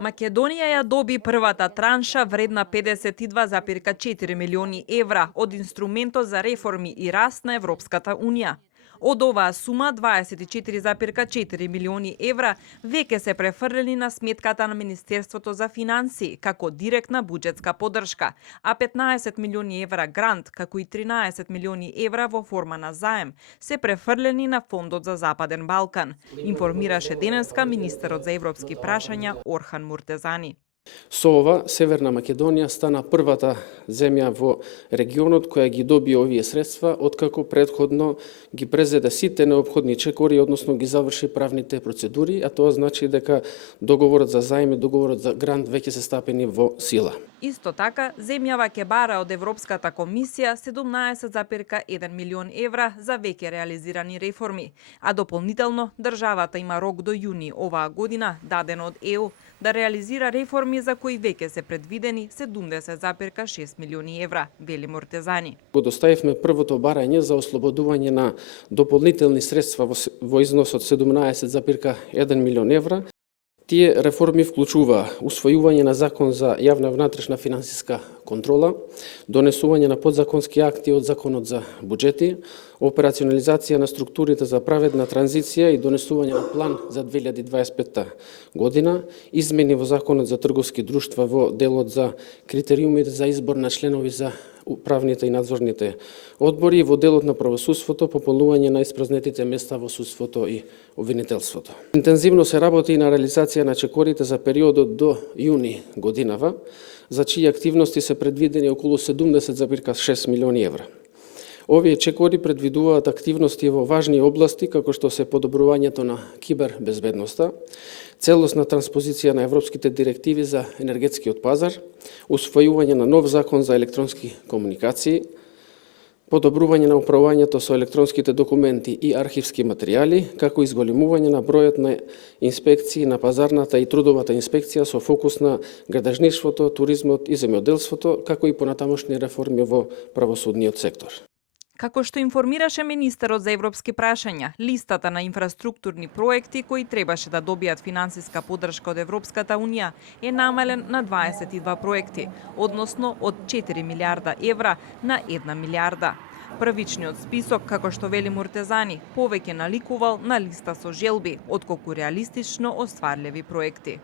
Македонија ја доби првата транша вредна 52,4 милиони евра од инструментот за реформи и раст на Европската Унија. Од оваа сума 24,4 милиони евра веќе се префрлени на сметката на Министерството за финансии како директна буџетска поддршка, а 15 милиони евра грант како и 13 милиони евра во форма на заем се префрлени на Фондот за Западен Балкан, информираше денеска министерот за европски прашања Орхан Муртезани. Со ова, Северна Македонија стана првата земја во регионот која ги доби овие средства, откако предходно ги презеде сите неопходни чекори, односно ги заврши правните процедури, а тоа значи дека договорот за заем и договорот за грант веќе се стапени во сила. Исто така, земјава ќе бара од Европската комисија 17,1 милион евра за веќе реализирани реформи, а дополнително државата има рок до јуни оваа година, даден од ЕУ, да реализира реформи за кои веќе се предвидени 70,6 милиони евра, вели Муртезани. Подоставивме првото барање за ослободување на дополнителни средства во износ од 17,1 милион евра. Тие реформи вклучува усвојување на закон за јавна внатрешна финансиска контрола, донесување на подзаконски акти од законот за буџети, операционализација на структурите за праведна транзиција и донесување на план за 2025 година, измени во законот за трговски друштва во делот за критериумите за избор на членови за управните и надзорните одбори и во делот на правосудството, пополнување на испразнетите места во судството и обвинителството. Интензивно се работи и на реализација на чекорите за периодот до јуни годинава, за чии активности се предвидени околу 70,6 милиони евра. Овие чекори предвидуваат активности во важни области, како што се подобрувањето на кибербезбедноста, целосна транспозиција на европските директиви за енергетскиот пазар, усвојување на нов закон за електронски комуникации, подобрување на управувањето со електронските документи и архивски материјали, како и зголемување на бројот на инспекции на пазарната и трудовата инспекција со фокус на градежништвото, туризмот и земјоделството, како и понатамошни реформи во правосудниот сектор. Како што информираше министерот за европски прашања, листата на инфраструктурни проекти кои требаше да добијат финансиска поддршка од Европската Унија е намален на 22 проекти, односно од 4 милиарда евра на 1 милиарда. Првичниот список, како што вели Муртезани, повеќе наликувал на листа со желби, отколку реалистично остварливи проекти.